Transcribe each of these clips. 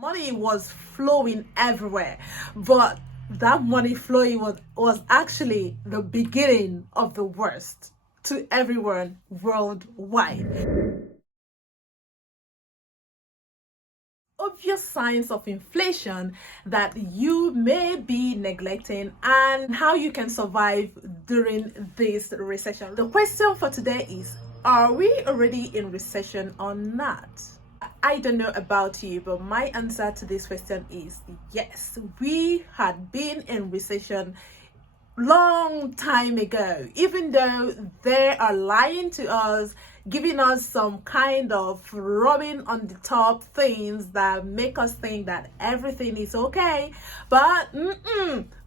Money was flowing everywhere, but that money flowing was actually the beginning of the worst to everyone worldwide. Obvious signs of inflation that you may be neglecting and how you can survive during this recession. The question for today is, are we already in recession or not? I don't know about you, but my answer to this question is yes. We had been in recession long time ago, even though they are lying to us, giving us some kind of rubbing on the top things that make us think that everything is okay. But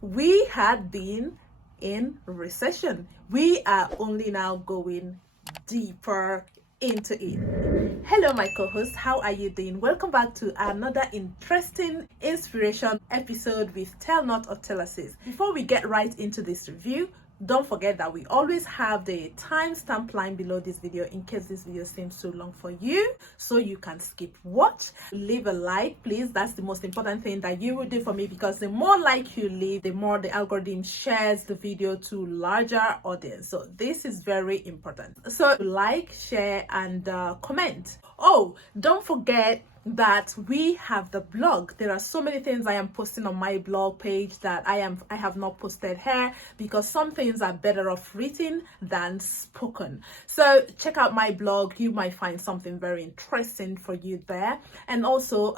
we had been in recession. We are only now going deeper into it. Hello my co-host, how are you doing? Welcome back to another interesting inspiration episode with Tell Not or Tellasis. Before we get right into this review, don't forget that we always have the timestamp line below this video in case this video seems too long for you, so you can skip watch. Leave a like, please. That's the most important thing that you will do for me, because the more like you leave, the more the algorithm shares the video to larger audience. So this is very important. So like, share, and comment. Oh, don't forget that we have the blog. There are so many things I am posting on my blog page that I have not posted here, because some things are better off written than spoken. So check out my blog. You might find something very interesting for you there. And also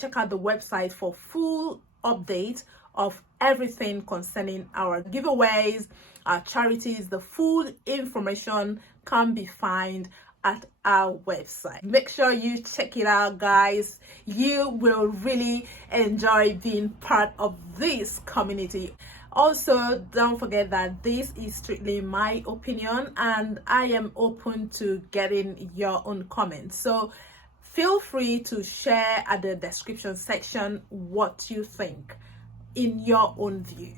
check out the website for full update of everything concerning our giveaways, our charities. The full information can be found at our website. Make sure you check it out, guys. You will really enjoy being part of this community. Also, don't forget that this is strictly my opinion and I am open to getting your own comments. So feel free to share at the description section what you think in your own view.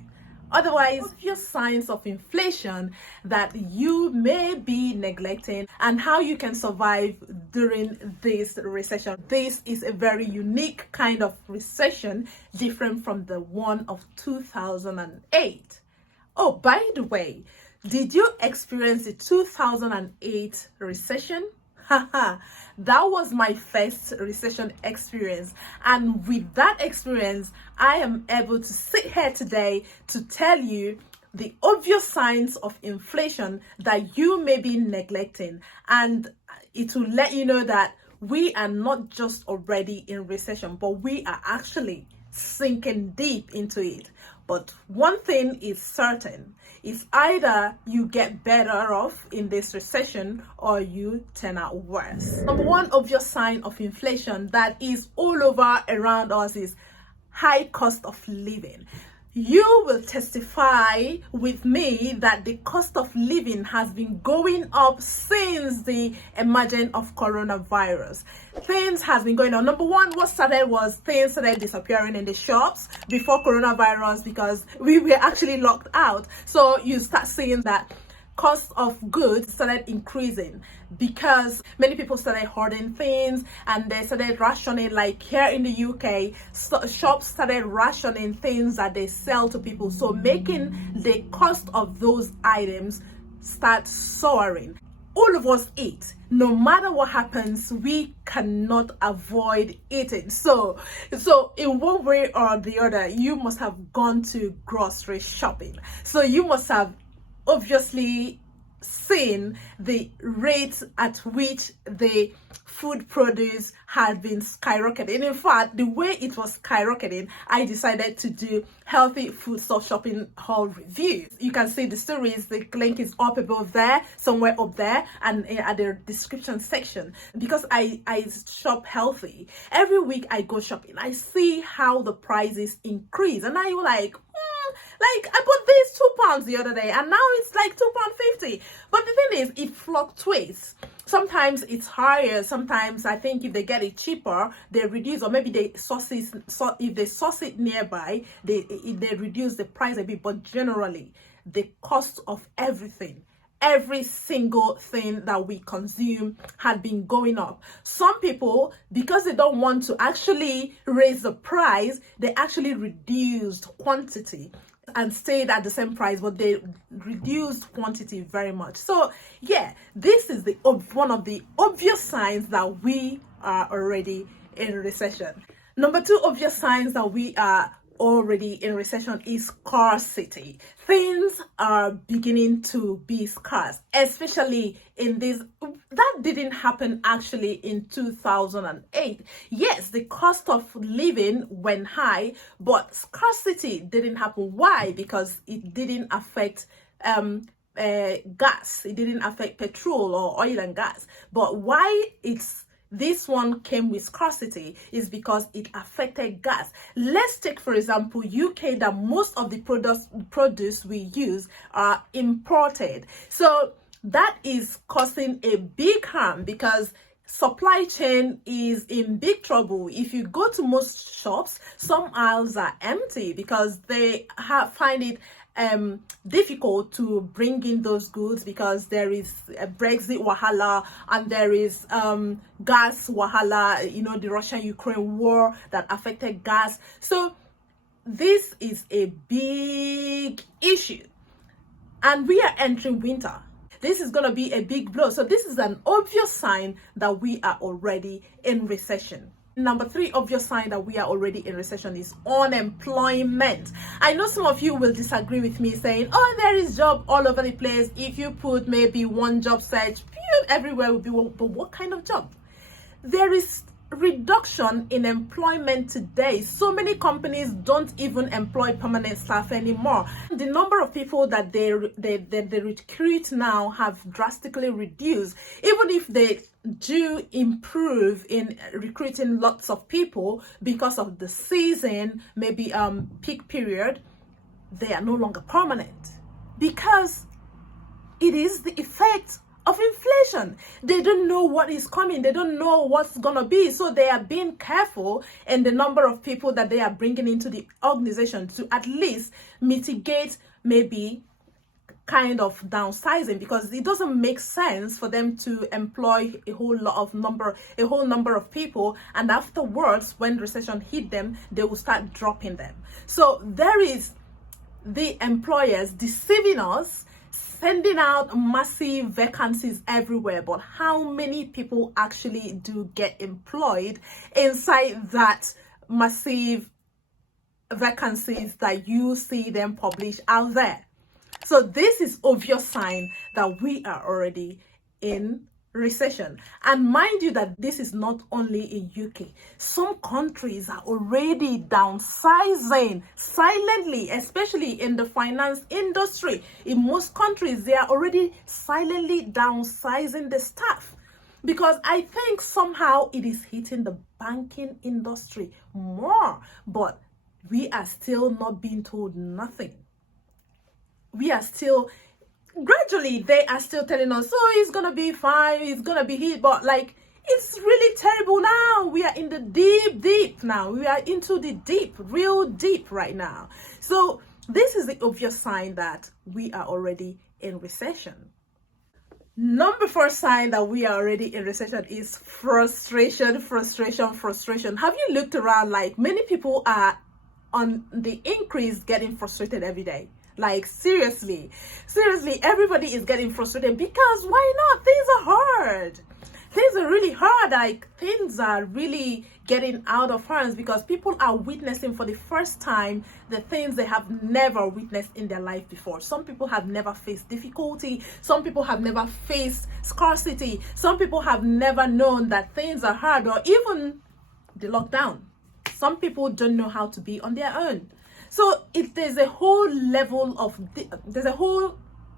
Otherwise, obvious signs of inflation that you may be neglecting and how you can survive during this recession. This is a very unique kind of recession, different from the one of 2008. Oh, by the way, did you experience the 2008 recession? That was my first recession experience, and with that experience I am able to sit here today to tell you the obvious signs of inflation that you may be neglecting, and it will let you know that we are not just already in recession, but we are actually sinking deep into it. But one thing is certain, it's either you get better off in this recession or you turn out worse. Number one obvious sign of inflation that is all over around us is high cost of living. You will testify with me that the cost of living has been going up since the emergence of coronavirus. Things has been going on. Number one, what started was things started disappearing in the shops before coronavirus because we were actually locked out. So you start seeing that cost of goods started increasing because many people started hoarding things and they started rationing. Like here in the UK, shops started rationing things that they sell to people, so making the cost of those items start soaring. All of us eat. No matter what happens, we cannot avoid eating. So in one way or the other, you must have gone to grocery shopping. So you must have obviously seen the rate at which the food produce had been skyrocketing. In fact, the way it was skyrocketing, I decided to do healthy food store shopping haul reviews. You can see the stories. The link is up above there, somewhere up there, and at the description section. Because I shop healthy, every week I go shopping, I see how the prices increase, and I was like I bought this £2 the other day and now it's like £2.50. But the thing is, it fluctuates. Sometimes it's higher. Sometimes I think if they get it cheaper, they reduce, or maybe they if they source it nearby, they reduce the price a bit. But generally, the cost of everything every single thing that we consume had been going up. Some people, because they don't want to actually raise the price, they actually reduced quantity and stayed at the same price, but they reduced quantity very much. So yeah, this is the one of the obvious signs that we are already in recession. Number 2 obvious signs that we are already in recession is scarcity. Things are beginning to be scarce, especially in this. That didn't happen actually in 2008. Yes, the cost of living went high, but scarcity didn't happen. Why? Because it didn't affect gas. It didn't affect petrol or oil and gas. But why this one came with scarcity is because it affected gas. Let's take, for example, UK, that most of the produce we use are imported. So that is causing a big harm because supply chain is in big trouble. If you go to most shops, some aisles are empty because they find it difficult to bring in those goods because there is a Brexit wahala and there is gas wahala, you know, the Russia-Ukraine war that affected gas. So this is a big issue, and we are entering winter. This is going to be a big blow. So this is an obvious sign that we are already in recession. Number 3 obvious sign that we are already in recession is unemployment. I know some of you will disagree with me, saying, oh, there is job all over the place. If you put maybe one job search, everywhere will be one. But what kind of job? There is reduction in employment today. So many companies don't even employ permanent staff anymore. The number of people that they recruit now have drastically reduced. Even if they do improve in recruiting lots of people because of the season, maybe peak period, they are no longer permanent because it is the effect of inflation. They don't know what is coming. They don't know what's gonna be. So they are being careful in the number of people that they are bringing into the organization to at least mitigate maybe kind of downsizing, because it doesn't make sense for them to employ a whole number of people, and afterwards when recession hit them, they will start dropping them. So there is the employers deceiving us, sending out massive vacancies everywhere, but how many people actually do get employed inside that massive vacancies that you see them publish out there? So this is obvious sign that we are already in recession. And mind you that this is not only in UK. Some countries are already downsizing silently, especially in the finance industry. In most countries, they are already silently downsizing the staff, because I think somehow it is hitting the banking industry more, but we are still not being told nothing. We are still, gradually, they are still telling us, oh, it's gonna be fine, it's gonna be hit, but like, it's really terrible now. We are in the deep now. We are into the deep, real deep right now. So this is the obvious sign that we are already in recession. Number 4 sign that we are already in recession is frustration. Have you looked around? Like, many people are on the increase, getting frustrated every day. Like, seriously, everybody is getting frustrated, because why not? Things are hard. Things are really hard. Like, things are really getting out of hands because people are witnessing for the first time the things they have never witnessed in their life before. Some people have never faced difficulty. Some people have never faced scarcity. Some people have never known that things are hard, or even the lockdown. Some people don't know how to be on their own. So there's a whole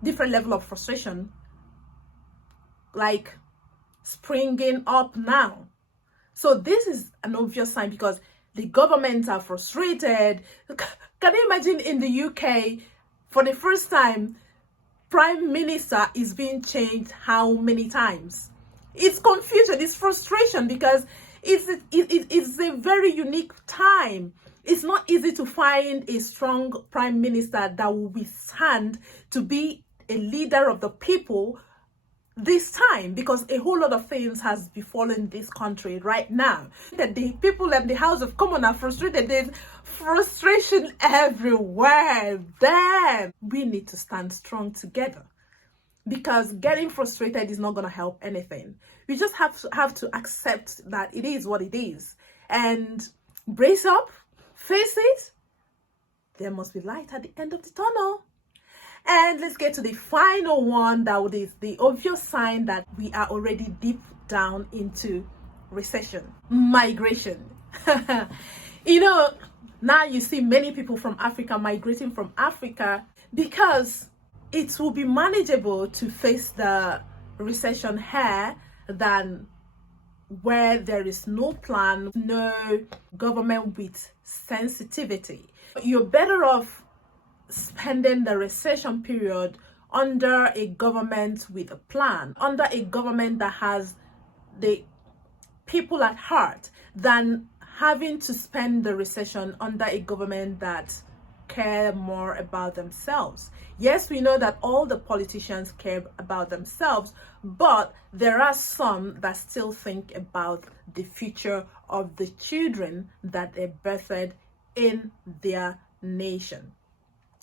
different level of frustration, like, springing up now. So this is an obvious sign, because the governments are frustrated. Can you imagine, in the UK, for the first time, Prime Minister is being changed how many times? It's confusion, it's frustration, because it's a very unique time. It's not easy to find a strong prime minister that will withstand to be a leader of the people this time, because a whole lot of things has befallen this country right now. That the people in the House of Commons are frustrated. There's frustration everywhere. Damn, we need to stand strong together, because getting frustrated is not going to help anything. We just have to accept that it is what it is and brace up, face it. There must be light at the end of the tunnel. And let's get to the final one, that is the obvious sign that we are already deep down into recession: migration. Now you see many people from Africa migrating from Africa because it will be manageable to face the recession here than where there is no plan, no government with sensitivity. You're better off spending the recession period under a government with a plan, under a government that has the people at heart, than having to spend the recession under a government that care more about themselves. Yes, we know that all the politicians care about themselves, but there are some that still think about the future of the children that they birthed in their nation.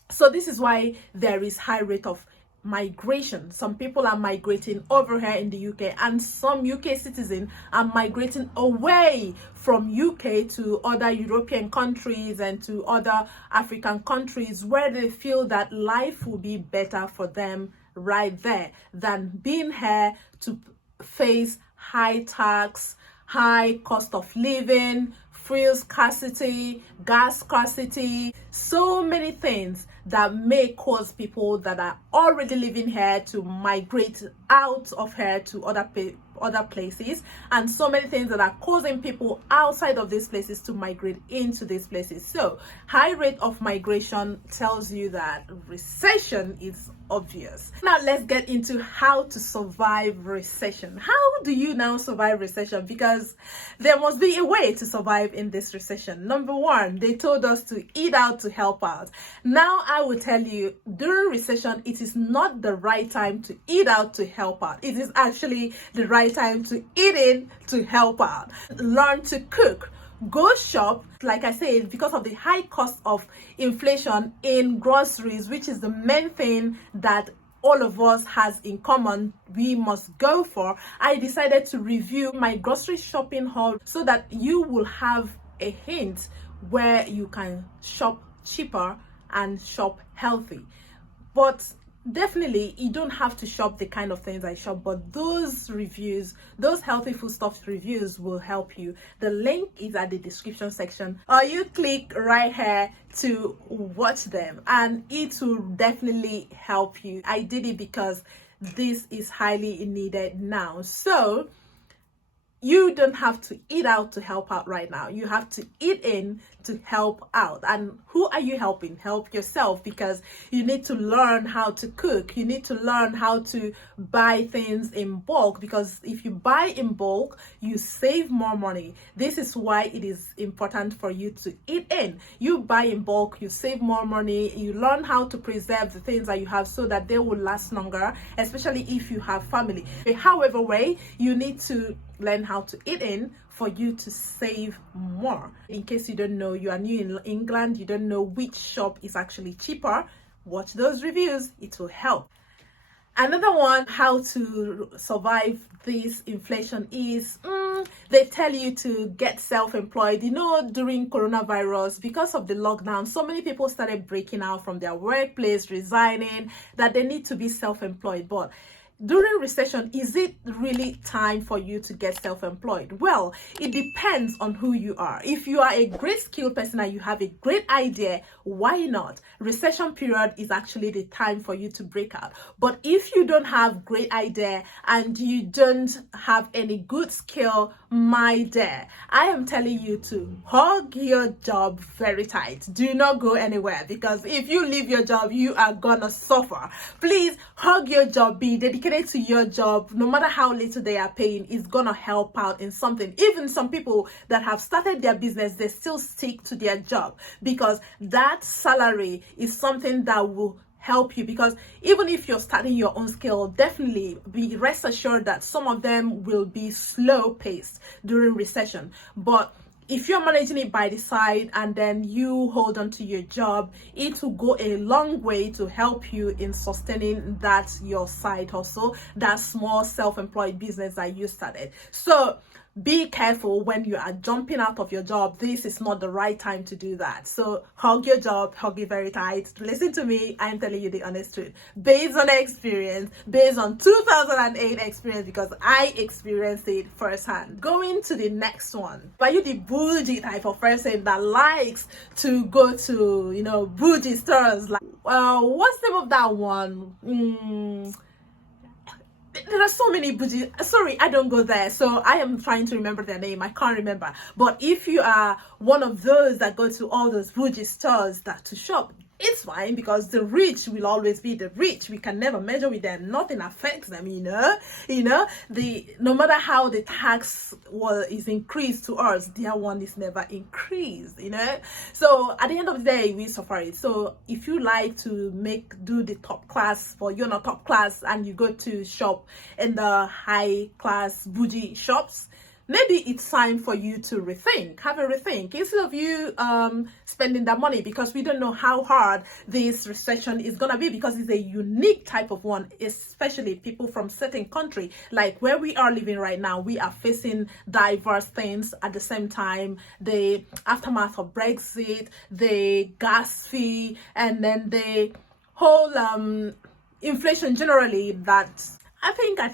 So this is why there is high rate of migration. Some people are migrating over here in the UK, and some UK citizens are migrating away from UK to other European countries and to other African countries, where they feel that life will be better for them right there than being here to face high tax, high cost of living, fuel scarcity, gas scarcity, so many things that may cause people that are already living here to migrate out of here to other places, and so many things that are causing people outside of these places to migrate into these places. So high rate of migration tells you that recession is obvious. Now let's get into how to survive recession. How do you now survive recession? Because there must be a way to survive in this recession. Number one, they told us to eat out to help out. Now I will tell you, during recession, it is not the right time to eat out to help out. It is actually the right time to eat in to help out. Learn to cook. Go shop, like I said, because of the high cost of inflation in groceries, which is the main thing that all of us has in common, we must go for. I decided to review my grocery shopping haul so that you will have a hint where you can shop cheaper and shop healthy. But definitely you don't have to shop the kind of things I shop, but those reviews, those healthy foodstuffs reviews, will help you. The link is at the description section, or you click right here to watch them, and it will definitely help you. I did it because this is highly needed now. So you don't have to eat out to help out right now. You have to eat in to help out. And who are you helping? Help yourself, because you need to learn how to cook. You need to learn how to buy things in bulk, because if you buy in bulk, you save more money. This is why it is important for you to eat in. You buy in bulk, you save more money. You learn how to preserve the things that you have so that they will last longer, especially if you have family. However way, you need to learn how to eat in for you to save more. In case you don't know, you are new in England, you don't know which shop is actually cheaper, watch those reviews, it will help. Another one, how to survive this inflation is they tell you to get self-employed. During coronavirus, because of the lockdown, so many people started breaking out from their workplace, resigning, that they need to be self-employed. But during recession, is it really time for you to get self-employed? Well, it depends on who you are. If you are a great skilled person and you have a great idea, why not? Recession period is actually the time for you to break out. But if you don't have great idea and you don't have any good skill, my dear, I am telling you to hug your job very tight. Do not go anywhere, because if you leave your job, you are gonna suffer. Please hug your job, be dedicated to your job. No matter how little they are paying, is gonna help out in something. Even some people that have started their business, they still stick to their job, because that salary is something that will help you, because even if you're starting your own skill, definitely be rest assured that some of them will be slow paced during recession. But if you're managing it by the side and then you hold on to your job, it will go a long way to help you in sustaining that your side hustle, that small self-employed business that you started. So be careful when you are jumping out of your job. This is not the right time to do that. So hug your job, hug it very tight. Listen to me, I'm telling you the honest truth, based on experience, based on 2008 experience, because I experienced it firsthand. Going to the next one. Are you the bougie type of person that likes to go to, you know, bougie stores? Like, what's the name of that one? There are so many bougie, sorry, I don't go there, so I am trying to remember their name. I can't remember. But if you are one of those that go to all those bougie stores that to shop, it's fine, because the rich will always be the rich. We can never measure with them. Nothing affects them, no matter how the tax is increased to us, their one is never increased, so at the end of the day, we suffer it. So if you like to do the top class, or you're not top class and you go to shop in the high class bougie shops, maybe it's time for you to have a rethink, instead of you spending that money, because we don't know how hard this recession is gonna be, because it's a unique type of one, especially people from certain country, like where we are living right now. We are facing diverse things at the same time: the aftermath of Brexit, the gas fee, and then the whole inflation generally. That I think, I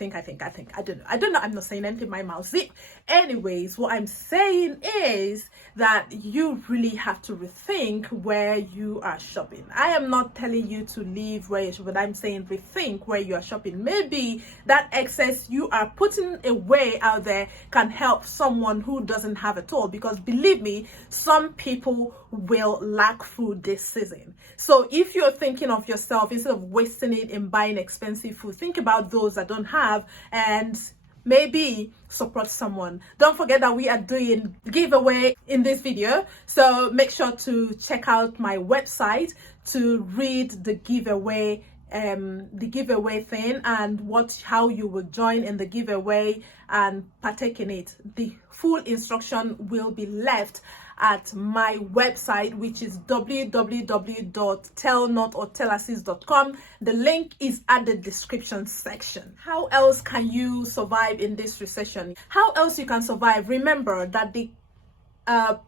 don't know. I'm not saying anything, my mouth zip. Anyways, what I'm saying is that you really have to rethink where you are shopping. I am not telling you to leave where you shop, but I'm saying rethink where you are shopping. Maybe that excess you are putting away out there can help someone who doesn't have it all, because believe me, some people will lack food this season. So if you're thinking of yourself, instead of wasting it in buying expensive food, think about those that don't have, and maybe support someone. Don't forget that we are doing giveaway in this video, so make sure to check out my website to read the giveaway thing, and how you will join in the giveaway and partake in it. The full instruction will be left at my website, which is www.tellnotortellasis.com. The link is at the description section. How else can you survive in this recession? How else you can survive? Remember that the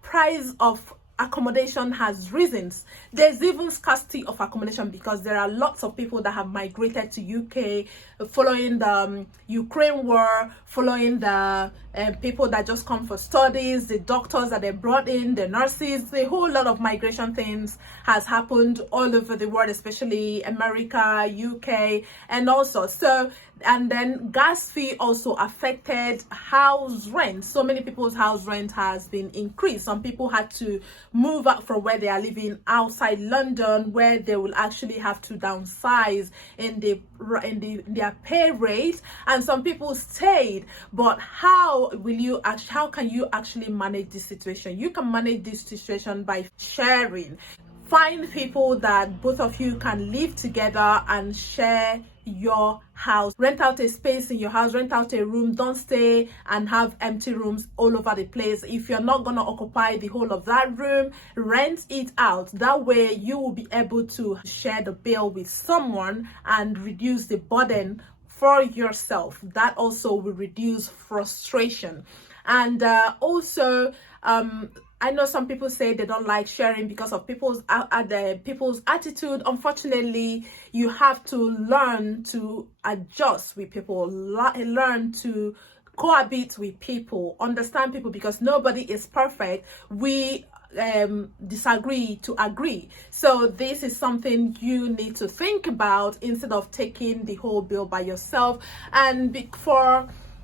price of accommodation has risen. There's even scarcity of accommodation, because there are lots of people that have migrated to UK following the Ukraine war, following the people that just come for studies, the doctors that they brought in, the nurses. A whole lot of migration things has happened all over the world, especially America, UK, and also and then gas fee also affected house rent. So many people's house rent has been increased. Some people had to move out from where they are living outside London, where they will actually have to downsize in their pay rate, and some people stayed. But how can you actually manage this situation? You can manage this situation by sharing. Find people that both of you can live together and share your house. Rent out a space in your house, rent out a room. Don't stay and have empty rooms all over the place. If you're not gonna occupy the whole of that room, rent it out. That way you will be able to share the bill with someone and reduce the burden for yourself. That also will reduce frustration. And also I know some people say they don't like sharing because of people's attitude. Unfortunately, you have to learn to adjust with people, learn to cohabit with people, understand people, because nobody is perfect. We disagree to agree. So this is something you need to think about instead of taking the whole bill by yourself. And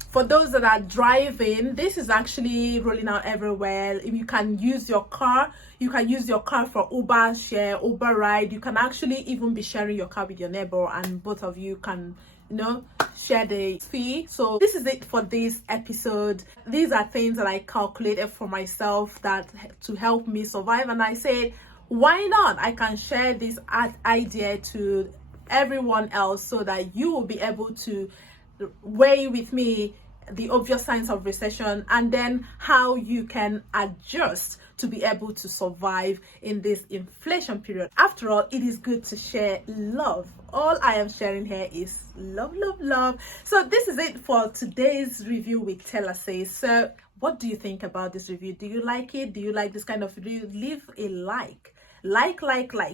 for those that are driving, this is actually rolling out everywhere. If you can use your car, for Uber share, Uber ride. You can actually even be sharing your car with your neighbor, and both of you can share the fee. So this is it for this episode. These are things that I calculated for myself that to help me survive, and I said, why not? I can share this idea to everyone else so that you will be able to weigh with me the obvious signs of recession and then how you can adjust to be able to survive in this inflation period. After all, it is good to share love. All I am sharing here is love, love, love. So this is it for today's review with Tellasis. So what do you think about this review? Do you like it? Do you like this kind of review? Leave a like,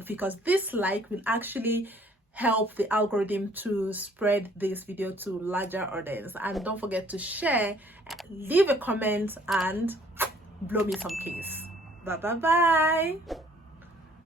because this like will actually help the algorithm to spread this video to larger audience. And don't forget to share, leave a comment, and blow me some kiss. Bye.